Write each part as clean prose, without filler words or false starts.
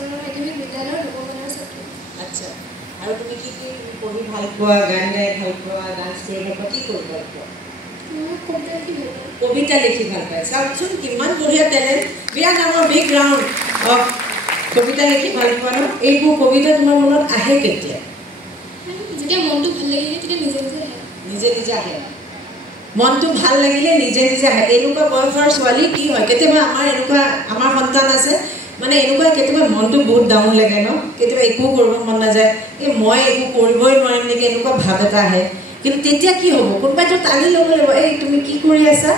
মাধ্যমিক বিদ্যালয়ৰ নৱমানৰ ছাত্ৰী। আচ্ছা, আৰু তুমি কি কি পঢ়ি ভাল পোৱা, গান গাই ভাল পোৱা, ডান্স কৰি ভাল পোৱা, কি কৰি ভাল পোৱা? কবিতা লিখি ভাল পায়। চাওকচোন কিমান বঢ়িয়া টেলেণ্ট। বিয়া ডাঙৰ বিগ ৰাউণ্ড অফ কবিতা লিখি ভাল পোৱা ন? এইবোৰ কবিতা তোমাৰ মনত আহে কেতিয়া? যেতিয়া মনটো ভাল লাগিলে তেতিয়া নিজে নিজে আহে। নিজে নিজে আহে, মনটো ভাল লাগিলে নিজে নিজে আহে। এনেকুৱা বয়সৰ ছোৱালী কি হয়, কেতিয়াবা আমাৰ এনেকুৱা আমাৰ সন্তান আছে মানে এনেকুৱা কেতিয়াবা মনটো বহুত ডাউন লাগে ন, কেতিয়াবা একো কৰিব মন নাযায়, এই মই একো কৰিবই নোৱাৰিম নেকি এনেকুৱা ভাৱ এটা আহে। কিন্তু তেতিয়া কি হ'ব, কোনোবাইতো টানি ল'ব লাগিব, এই তুমি কি কৰি আছা?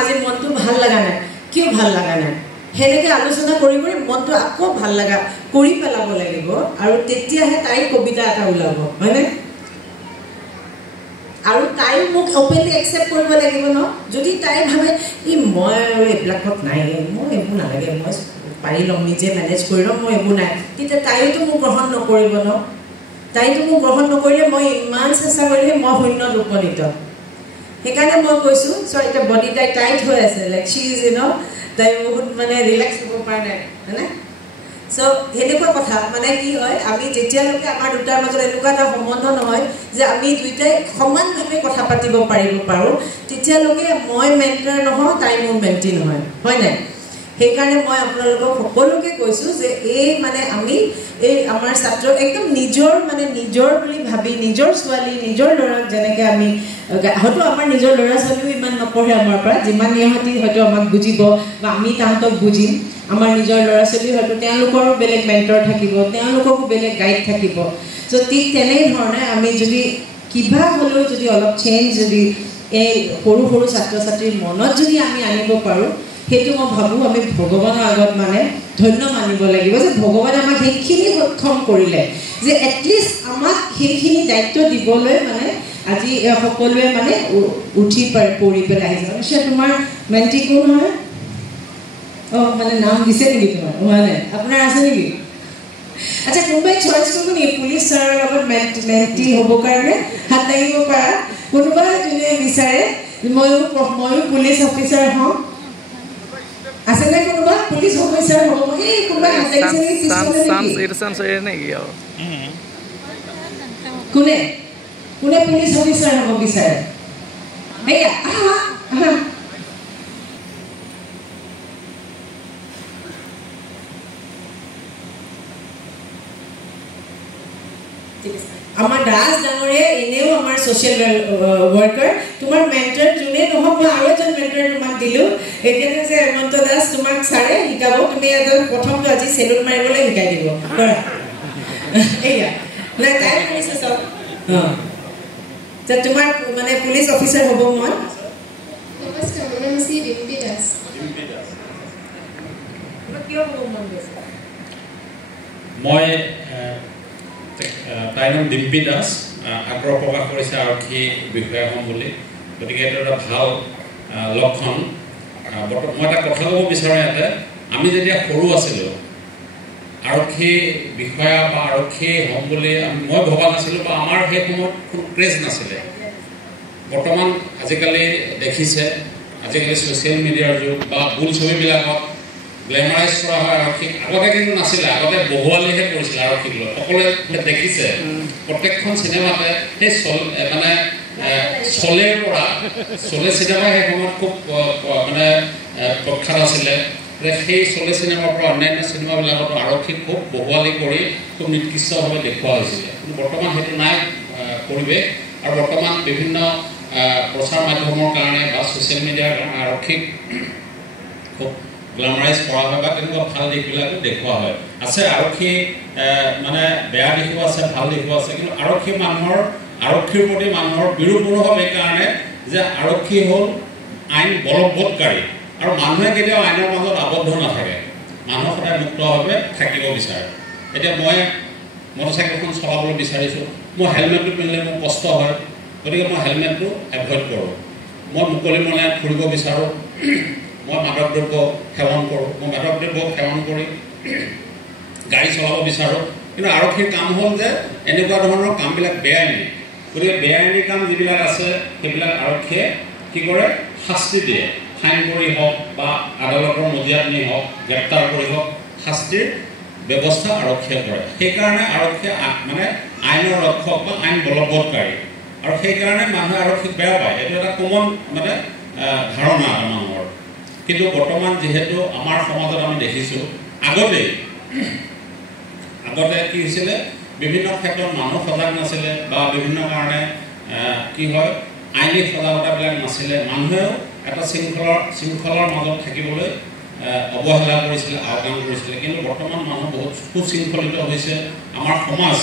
আজি মনটো ভাল লগা নাই, কিয় ভাল লগা নাই? সেনেকৈ আলোচনা কৰি কৰি মনটো আকৌ ভাল লগা কৰি পেলাব লাগিব, আৰু তেতিয়াহে তাইৰ কবিতা এটা ওলাব, হয়নে? আৰু তাইও মোক অপেনলি একচেপ্ট কৰিব লাগিব ন। যদি তাই ভাবে ই মই আৰু এইবিলাকত নাই, মই এইবোৰ নালাগে, মই পাৰি ল'ম, নিজে মেনেজ কৰি ল'ম, মই এইবোৰ নাই, তেতিয়া তাইতো মোক গ্ৰহণ নকৰিব ন। তাইতো মোক গ্ৰহণ নকৰিলে মই ইমান চেষ্টা কৰিলে মই শূন্যত উপনীত। সেইকাৰণে মই কৈছোঁ চ' এতিয়া বডি তাই টাইট হৈ আছে, like Shi is you know, তাই বহুত মানে ৰিলেক্স হ'ব পৰা নাই, হয়নে? চ' সেনেকুৱা কথা মানে কি হয়, আমি যেতিয়ালৈকে আমাৰ দুটাৰ মাজত এনেকুৱা এটা সম্বন্ধ নহয় যে আমি দুয়োটাই সমানভাৱে কথা পাতিব পাৰিব পাৰোঁ, তেতিয়ালৈকে মই মেণ্টাৰ নহয়, তাই মোৰ মেণ্টি নহয়, হয় নাই? সেইকাৰণে মই আপোনালোকক সকলোকে কৈছোঁ যে এই মানে আমি এই আমাৰ ছাত্ৰক একদম নিজৰ মানে নিজৰ বুলি ভাবি, নিজৰ ছোৱালী নিজৰ ল'ৰাক যেনেকৈ আমি, হয়তো আমাৰ নিজৰ ল'ৰা ছোৱালীও ইমান নপঢ়ে আমাৰ পৰা, যিমান ইহঁতি হয়তো আমাক বুজিব বা আমি তাহাঁতক বুজিম, আমাৰ নিজৰ ল'ৰা ছোৱালী হয়তো তেওঁলোকৰো বেলেগ মেণ্টৰ থাকিব, তেওঁলোককো বেলেগ গাইড থাকিব। চ' ঠিক তেনেধৰণে আমি যদি কিবা হ'লেও যদি অলপ চেঞ্জ যদি এই সৰু সৰু ছাত্ৰ ছাত্ৰীৰ মনত যদি আমি আনিব পাৰোঁ, সেইটো মই ভাবোঁ আমি ভগৱানৰ আগত মানে ধন্য মানিব লাগিব যে ভগৱানে আমাক সেইখিনি সক্ষম কৰিলে, যে এটলিষ্ট আমাক সেইখিনি দায়িত্ব দিবলৈ মানে আজি সকলোৱে মানে উঠি পৰি পেলাই আহিছে। অৱশ্যে তোমাৰ মেণ্টি কোন হয়? অঁ, মানে নাম দিছে নেকি তোমাৰ? হোৱা নাই, আপোনাৰ আছে নেকি? আচ্ছা, কোনোবাই চইচ কৰিব নেকি পুলিচ ছাৰৰ লগত মেণ্টি হ'বৰ কাৰণে? হাত দাঙিব পাৰা কোনোবা যোনে বিচাৰে, ময়ো পুলিচ অফিচাৰ হওঁ। আছেনে কোনোবা পুলিচ অফিচাৰ হ'ব? এই কোনোবা হাত দাঙিছে নেকি? কোনে কোনে পুলিচ অফিচাৰ হ'ব বিচাৰে? এয়া আহা আহা। আমাৰ দাস ডাঙৰীয়া এনেও আমাৰ ছ'চিয়েল ৱৰ্কাৰ, তোমাৰ মেণ্টৰ যোনে নহওক, মই আৰু এজন মেণ্টৰ তোমাক দিলোঁ। এতিয়া যে হেমন্ত দাস তোমাক ছাৰে শিকাব, তুমি এজন প্ৰথমটো আজি চেলুট মাৰিবলৈ শিকাই দিব। এয়া নাই তাই কৰিছে চব। অঁ, তোমাৰ মানে পুলিচ অফিচাৰ হ'ব মন? নমস্কাৰ, মোৰ নাম শ্ৰী ডিম্পী দাস। কিয় হ'ব মন গৈছে? মই তাইৰ নাম ডিম্পী দাস, আগ্ৰহ প্ৰকাশ কৰিছে আৰক্ষী বিষয়া হ'ম বুলি, গতিকে এইটো এটা ভাল লক্ষণ। মই এটা কথা ক'ব বিচাৰোঁ ইয়াতে, আমি যেতিয়া সৰু আছিলোঁ আৰক্ষী বিষয়া বা আৰক্ষী হ'ম বুলি মই ভবা নাছিলোঁ, বা আমাৰ সেই সময়ত কোনো ক্ৰেজ নাছিলে। বৰ্তমান আজিকালি দেখিছে, আজিকালি ছ'চিয়েল মিডিয়াৰ যুগ, বা বোলছবিবিলাকত গ্লেমাৰাইজ কৰা হয় আৰক্ষীক। আগতে কিন্তু নাছিলে, আগতে বহুৱালিহে কৰিছিলে আৰক্ষীক লৈ। সকলোৱে দেখিছে প্ৰত্যেকখন চিনেমাতে সেই মানে চলেৰ পৰা চলে চিনেমা সেই সময়ত খুব মানে প্ৰখ্যাত আছিলে। সেই চলে চিনেমাৰ পৰা অন্যান্য চিনেমাবিলাকতো আৰক্ষীক খুব বহুৱালি কৰি খুব নিৰ্দিষ্টভাৱে দেখুওৱা হৈছিলে। কিন্তু বৰ্তমান সেইটো নাই পৰিৱেশ, আৰু বৰ্তমান বিভিন্ন প্ৰচাৰ মাধ্যমৰ কাৰণে বা ছ'চিয়েল মিডিয়াৰ কাৰণে আৰক্ষীক খুব গ্লামাৰাইজ কৰা হয়, বা তেনেকুৱা ভাল দিশবিলাকো দেখুওৱা হয়। আছে আৰক্ষী মানে বেয়া দিশো আছে, ভাল দিশো আছে, কিন্তু আৰক্ষীৰ প্ৰতি মানুহৰ বিৰূপ মনোভাৱ এইকাৰণে যে আৰক্ষী হ'ল আইন বলবৎকাৰী, আৰু মানুহে কেতিয়াও আইনৰ মাজত আবদ্ধ নাথাকে, মানুহ সদায় মুক্তভাৱে থাকিব বিচাৰে। এতিয়া মই মটৰচাইকেলখন চলাবলৈ বিচাৰিছোঁ, মই হেলমেটটো পিন্ধিলে মোৰ কষ্ট হয়, গতিকে মই হেলমেটটো এভইড কৰোঁ। মই মুকলি মনে ফুৰিব বিচাৰোঁ, মই মাদক দ্ৰব্য সেৱন কৰোঁ, মই মাদক দ্ৰব্য সেৱন কৰি গাড়ী চলাব বিচাৰোঁ। কিন্তু আৰক্ষীৰ কাম হ'ল যে এনেকুৱা ধৰণৰ কামবিলাক বেআইনী, গতিকে বেআইনী কাম যিবিলাক আছে সেইবিলাক আৰক্ষীয়ে কি কৰে, শাস্তি দিয়ে। ফাইন কৰি হওক বা আদালতৰ মজিয়াত নি হওক, গ্ৰেপ্তাৰ কৰি হওক, শাস্তিৰ ব্যৱস্থা আৰক্ষীয়ে কৰে সেইকাৰণে আৰক্ষীয়ে মানে আইনৰ ৰক্ষক বা আইন বলবৎকাৰী আৰু সেইকাৰণে মানুহে আৰক্ষীক বেয়া পায় এইটো এটা কমন মানে ধাৰণা মানুহৰ কিন্তু বৰ্তমান যিহেতু আমাৰ সমাজত আমি দেখিছোঁ আগতে কি হৈছিলে বিভিন্ন ক্ষেত্ৰত মানুহ সজাগ নাছিলে বা বিভিন্ন কাৰণে কি হয় আইনী সজাগতাবিলাক নাছিলে মানুহেও এটা শৃংখলাৰ মাজত থাকিবলৈ অৱহেলা কৰিছিলে আওকাণ কৰিছিলে কিন্তু বৰ্তমান মানুহ বহুত সুশৃংখলিত হৈছে আমাৰ সমাজ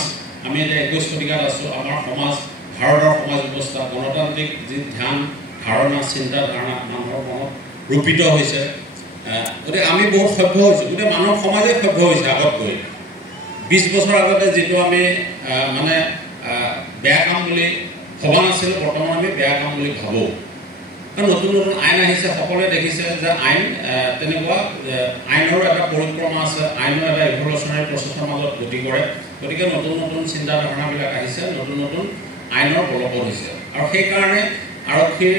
আমি এতিয়া 21 শতিকাত আছোঁ আমাৰ সমাজ ভাৰতৰ সমাজ ব্যৱস্থা গণতান্ত্ৰিক যি ধ্যান ধাৰণা চিন্তাধাৰণা মানুহৰ মনত ৰূপিত হৈছে গতিকে আমি বহুত সভ্য হৈছোঁ গোটেই মানুহৰ সমাজে সভ্য হৈছে আগতকৈ 20 বছৰ আগতে যিটো আমি মানে বেয়া কাম বুলি ভবা নাছিলোঁ বৰ্তমান আমি বেয়া কাম বুলি ভাবোঁ নতুন নতুন আইন আহিছে সকলোৱে দেখিছে যে আইন তেনেকুৱা আইনৰো এটা পৰিক্ৰমা আছে আইনৰ এটা ইভলিউচনাৰী প্ৰচেছৰ মাজত গতি কৰে গতিকে নতুন নতুন চিন্তাধাৰণাবিলাক আহিছে নতুন নতুন আইনৰ বলবৎ হৈছে আৰু সেইকাৰণে আৰক্ষীৰ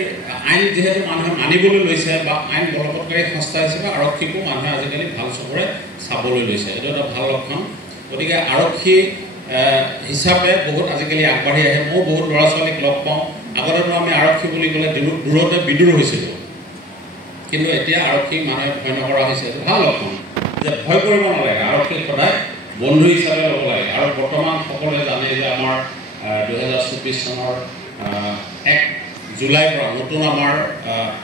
আইন যিহেতু মানুহে মানিবলৈ লৈছে বা আইন বলবৎকাৰী সংস্থা হিচাপে আৰক্ষীকো মানুহে আজিকালি ভাল চকুৰে চাবলৈ লৈছে এইটো এটা ভাল লক্ষণ গতিকে আৰক্ষী হিচাপে বহুত আজিকালি আগবাঢ়ি আহে মই বহুত ল'ৰা ছোৱালীক লগ পাওঁ আগতেতো আমি আৰক্ষী বুলি ক'লে দূৰতে বিদুৰ হৈছিলোঁ কিন্তু এতিয়া আৰক্ষী মানুহে ভয় নকৰা হৈছে ভাল লক্ষণ যে ভয় কৰিব নালাগে আৰক্ষীক সদায় বন্ধু হিচাপে ল'ব লাগে আৰু বৰ্তমান সকলোৱে জানে যে আমাৰ 2024 চনৰ 1 জুলাইৰ পৰা নতুন আমাৰ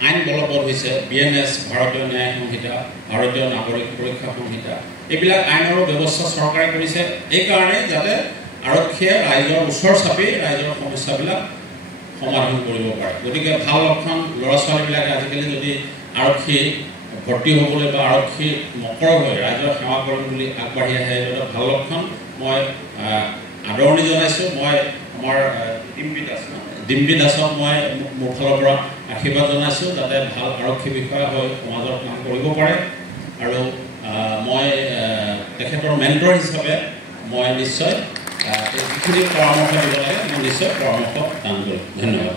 আইন বলবৎ হৈছে BNS ভাৰতীয় ন্যায় সংহিতা ভাৰতীয় নাগৰিক সুৰক্ষা সংহিতা এইবিলাক আইনৰ ব্যৱস্থা চৰকাৰে কৰিছে এইকাৰণে যাতে আৰক্ষীয়ে ৰাইজৰ ওচৰ চাপি ৰাইজৰ সমস্যাবিলাক সমাধান কৰিব পাৰে গতিকে ভাল লক্ষণ ল'ৰা ছোৱালীবিলাকে আজিকালি যদি আৰক্ষী ভৰ্তি হ'বলৈ বা আৰক্ষী নকৰ হৈ ৰাইজৰ সেৱা কৰিম বুলি আগবাঢ়ি আহে এইটো এটা ভাল লক্ষণ মই আদৰণি জনাইছোঁ মই আমাৰ ডিম্পী দাসক মই মোৰ ফালৰ পৰা আশীৰ্বাদ জনাইছোঁ যাতে ভাল আৰক্ষী বিষয়া হৈ সমাজৰ কাম কৰিব পাৰে আৰু মই তেখেতৰ মেণ্টৰ হিচাপে মই নিশ্চয় যিখিনি পৰামৰ্শ দিব লাগে মই নিশ্চয় পৰামৰ্শ দান কৰিম ধন্যবাদ